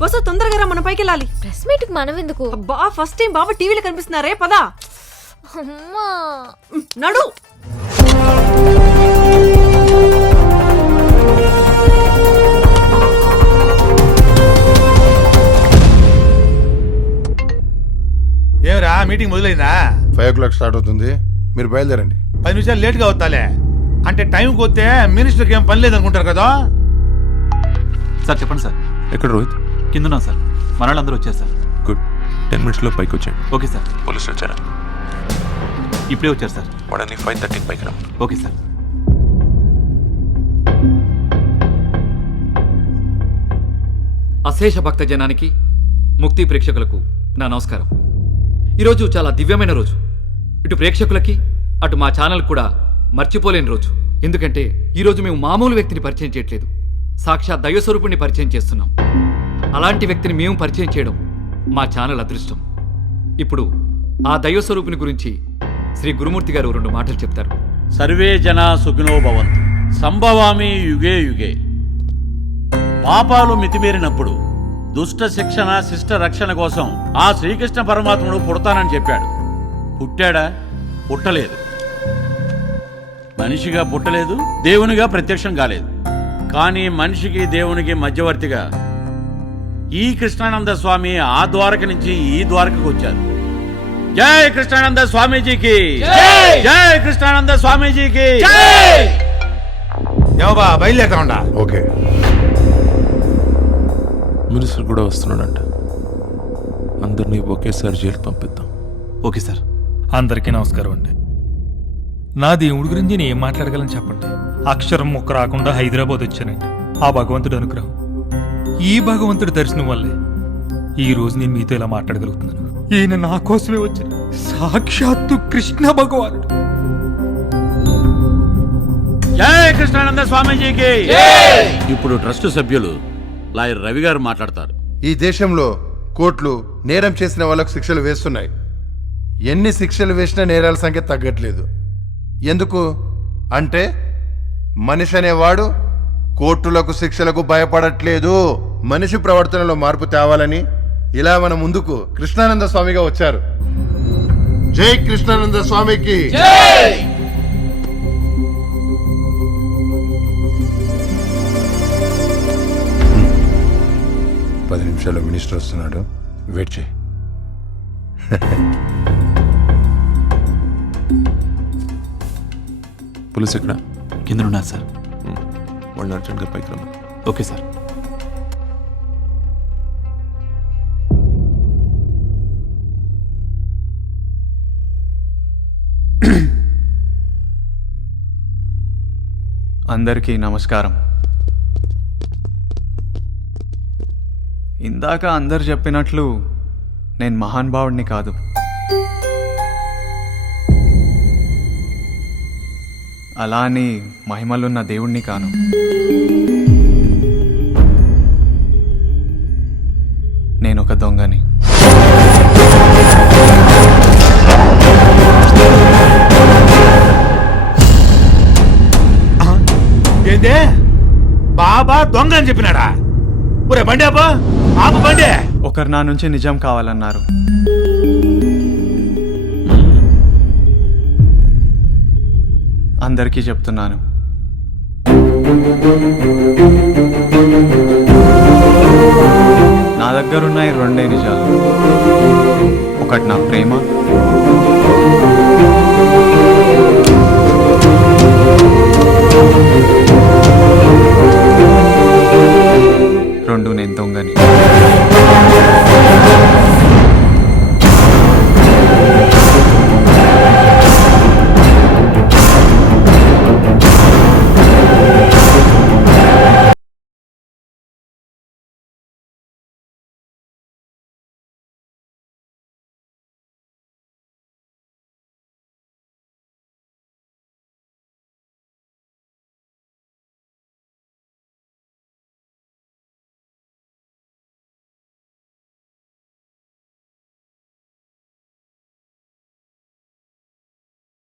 వసు తొందరగా రా, మనం పైకి వెళ్ళాలి. ప్రెస్ మీట్ కి మనం ఎందుకు? అబ్బా ఫస్ట్ టైం బాబా టీవీలో కనిపిస్తున్నారే, పదా. అమ్మా నడు. ఏమరా మీటింగ్ మొదలైందా? 5 o'clock స్టార్ట్ అవుతుంది, మీరు బయలుదేరండి. 10 నిమిషాలు లేట్గా అవుతాలే. అంటే టైంకి వస్తే మినిస్టర్కి ఏం పని లేదనుకుంటారు కదా. సార్ చెప్పండి సార్. ఎక్కడ రోహిత్? కిందన్నాం సార్. మన వాళ్ళందరూ వచ్చారు సార్. గుడ్. 10 minutesలో పైకి వచ్చాడు. Okay sir. పోలీసులు వచ్చారా? ఇప్పుడే వచ్చారు సార్. వాడని 5:30 పైకి రా. Okay sir. అశేష భక్త జనానికి, ముక్తి ప్రేక్షకులకు నా నమస్కారం. ఈరోజు చాలా దివ్యమైన రోజు. ఇటు ప్రేక్షకులకి అటు మా ఛానల్ కూడా మర్చిపోలేని రోజు. ఎందుకంటే ఈరోజు మేము మామూలు వ్యక్తిని పరిచయం చేయట్లేదు, సాక్షాత్ దైవస్వరూపుణ్ణి పరిచయం చేస్తున్నాం. అలాంటి వ్యక్తిని మేము పరిచయం చేయడం మా ఛానల్ అదృష్టం. ఇప్పుడు ఆ దైవస్వరూపుని గురించి శ్రీ గురుమూర్తి గారు 2 మాటలు చెప్తారు. సర్వే జనా సుఖినో భవంతు. సంభవామి యుగే యుగే. పాపాలు మితిమీరినప్పుడు దుష్ట శిక్షణ శిష్ట రక్షణ కోసం ఆ శ్రీకృష్ణ పరమాత్ముడు పుడతానని చెప్పాడు. పుట్టాడా? పుట్టలేదు. మనిషిగా పుట్టలేదు, దేవునిగా ప్రత్యక్షం కాలేదు. కానీ మనిషికి దేవునికి మధ్యవర్తిగా ఈ కృష్ణానంద స్వామి ఆ ద్వారక నుంచి ఈ ద్వారకకు వచ్చారు. జై కృష్ణానంద స్వామీజీకి, జై కృష్ణానంద స్వామీజీకి. ఏమబా బయలుదేరుతా ఉండా. ఓకే. మినిస్టర్ కూడా వస్తున్నాడంట. అందరినీ ఒకేసారి జైలుకి పంపిద్దాం. Okay sir. అందరికీ నమస్కారం అండి. నా దేవుడి గురించి నేను ఏం మాట్లాడగలను చెప్పండి. అక్షరం ముక్క రాకుండా హైదరాబాద్ వచ్చానండి. ఆ భగవంతుడు అనుగ్రహం, ఈ భగవంతుడి దర్శనం వల్లే ఈ రోజు నేను మీతో ఇలా మాట్లాడగలుగుతున్నాను. ఈయన నా కోసమే వచ్చారు, సాక్షాత్తు కృష్ణ భగవానుడు. జై కృష్ణానంద స్వామీజీకి. ఇప్పుడు ట్రస్ట్ సభ్యులు లాయర్ రవి గారు మాట్లాడతారు. ఈ దేశంలో కోర్టులు నేరం చేసిన వాళ్ళకు శిక్షలు వేస్తున్నాయి. ఎన్ని శిక్షలు వేసినా నేరాల సంఖ్య తగ్గట్లేదు. ఎందుకు అంటే మనిషి అనేవాడు కోర్టులకు శిక్షలకు భయపడట్లేదు. మనిషి ప్రవర్తనలో మార్పు తేవాలని ఇలా మన ముందుకు కృష్ణానంద స్వామిగా వచ్చారు. జై కృష్ణానంద స్వామికి. 10 నిమిషాల్లో మినిస్టర్ వస్తున్నాడు, వెయిట్ చేయి. పోలీస్ ఎక్కడ? కిందనున్నారు సార్. వాళ్ళని అర్జెంట్గా పైకి రమ్మ. Okay sir. అందరికీ నమస్కారం. ఇందాక అందరు చెప్పినట్లు నేను మహానుభావుడిని కాదు. అలా అని మహిమలున్న దేవుణ్ణి కాను. నేనొక దొంగని. ఏందే బాబా దొంగ అని చెప్పినాడా? ఒరే బండి ఆపు, ఆపు బండి. ఒకరు నా నుంచి నిజం కావాలన్నారు. అందరికీ చెప్తున్నాను, నా దగ్గరున్నాయి 2 నిజాలు. ఒకటి నా ప్రేమ,